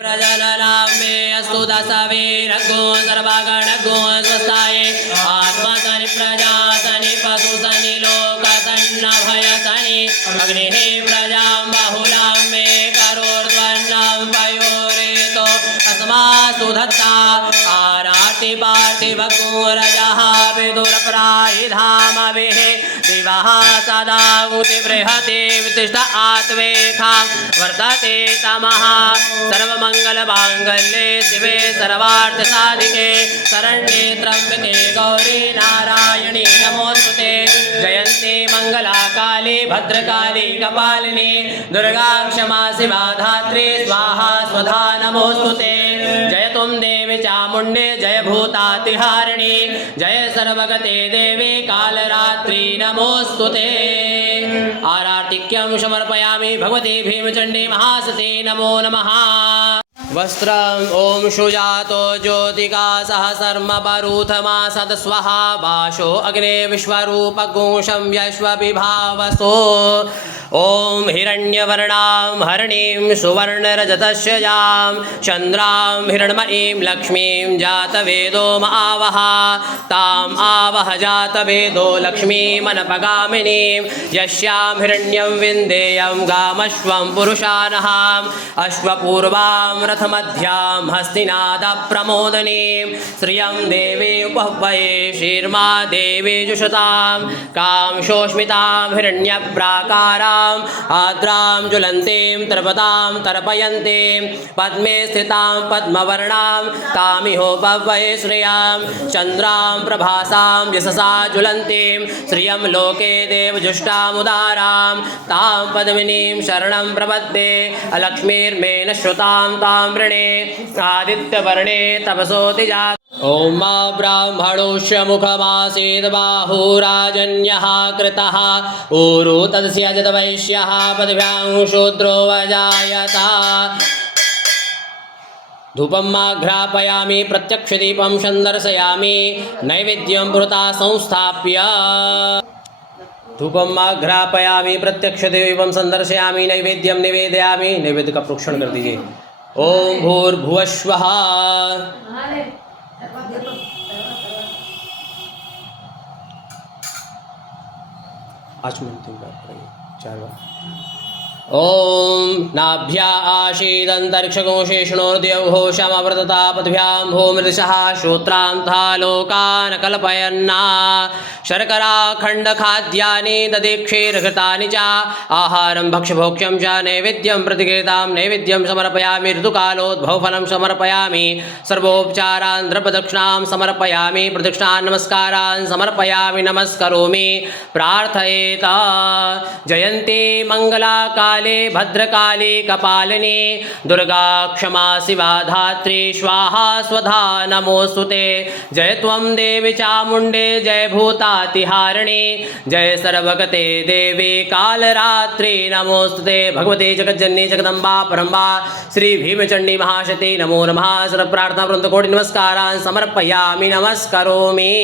प्रजननां मे अस्तु दशवीरगो सर्वगणगो स्वस्थाय आत्मसनि प्रजासनि पशुसनि लोकसन्नभयसनि अग्निः प्रजां बहुलां मे करोर्ध्वन्नं पयोरेतो अस्मासु दत्ता आराति पार्थिवगो रजः विदुरपरायिधामभिः दिवः सदा उतिबृहति वितिष्ठ आत्वेखां वर्तते तमः सर्वमङ्गलमाङ्गल्ये शिवे सर्वार्थसाधिके शरण्ये त्र्यम्बके गौरी नारायणी नमोस्तुते जयन्ती मङ्गलाकाली भद्रकाली कपालिनी दुर्गा क्षमा शिवा धात्री स्वाहा स्वधा नमोस्तुते जय तुम देवी चामुण्डे जय भूतातिहारिणी जय सर्वगते देवी कालरात्रि नमोस्तुते आरार्तिक्यं समर्पयामि भगवती भीमचण्डी महासती नमो नमः वस्त्रम् ॐ सुजातो ज्योतिका सह सर्मपरूथमा सदस्वहा वाशो अग्ने विश्वरूपगुंशं यश्वविभावसो ॐ हिरण्यवर्णां हरणीं सुवर्णरजतस्यजां चन्द्रां हिरण्मयीं लक्ष्मीं जातवेदो आवह ताम् आवह जातवेदो लक्ष्मीमनपगामिनीं यस्यां हिरण्यं विन्देयं गामश्वं पुरुषानहाम् अश्वपूर्वां रथमध्यां हस्तिनादप्रमोदनीं श्रियं देवी उपह्वये शीर्मा देवी जुषतां कां शोष्मितां हिरण्यप्राकारां आद्रां ज्वलन्तीं तर्पतां तर्पयन्तीं पद्मे स्थितां पद्मवर्णां तामिहोपह्वये श्रियां चन्द्रां प्रभासां यशसा ज्वलन्तीं श्रियं लोके देवजुष्टामुदारां तां पद्मिनीं शरणं प्रपद्ये अलक्ष्मीर्मेन श्रुतां तां वृणे आदित्यवर्णे तपसोऽतिजा ॐ मा ब्राह्मणोऽस्य मुखमासीद् बाहुराजन्यः कृतः ऊरु तदस्य जतवैश्यः पदभ्यां शूद्रो वजायत धूपम् आघ्रापयामि प्रत्यक्षदीपं सन्दर्शयामि नैवेद्यं पुरता संस्थाप्य धूपम् आघ्रापयामि प्रत्यक्षदीपं सन्दर्शयामि नैवेद्यं निवेदयामि नैवेद्य का प्रोक्षण कर दीजिए ओम भूर्भुवस्वः आचमन 4 बार ओम नाभ्या आशीदन्तरिक्षकोशेषणोर्द्यौघोषमवर्तता पद्भ्यां भूमृदिशः श्रोत्रान्ता लोकान् कल्पयन्ना शर्कराखण्डखाद्यानि ददीक्षीर्घृतानि च आहारं भक्ष्यभोक्ष्यं च नैवेद्यं प्रतिगृहीतां नैवेद्यं समर्पयामि ऋतुकालोद्भवफलं समर्पयामि सर्वोपचारान् द्रव्यदक्षिणां समर्पयामि प्रदक्षिणान् नमस्कारान् समर्पयामि नमस्करोमि प्रार्थयेत जयन्ती मङ्गलाकाली भद्रकाली कपालिनी दुर्गा क्षमा शिवा धात्री स्वाहा स्वधा नमोस्तुते जय त्वं देवी चामुण्डे जय भूतातिहारिणी जय सर्वगते देवी कालरात्रि नमोस्तुते भगवते जगज्जननी जगदम्बा परम्बा श्री भीमचण्डी महाशक्ति नमो नमः सर्वप्रार्थना वृन्दकोटि नमस्कारान् समर्पयामि नमस्करोमि।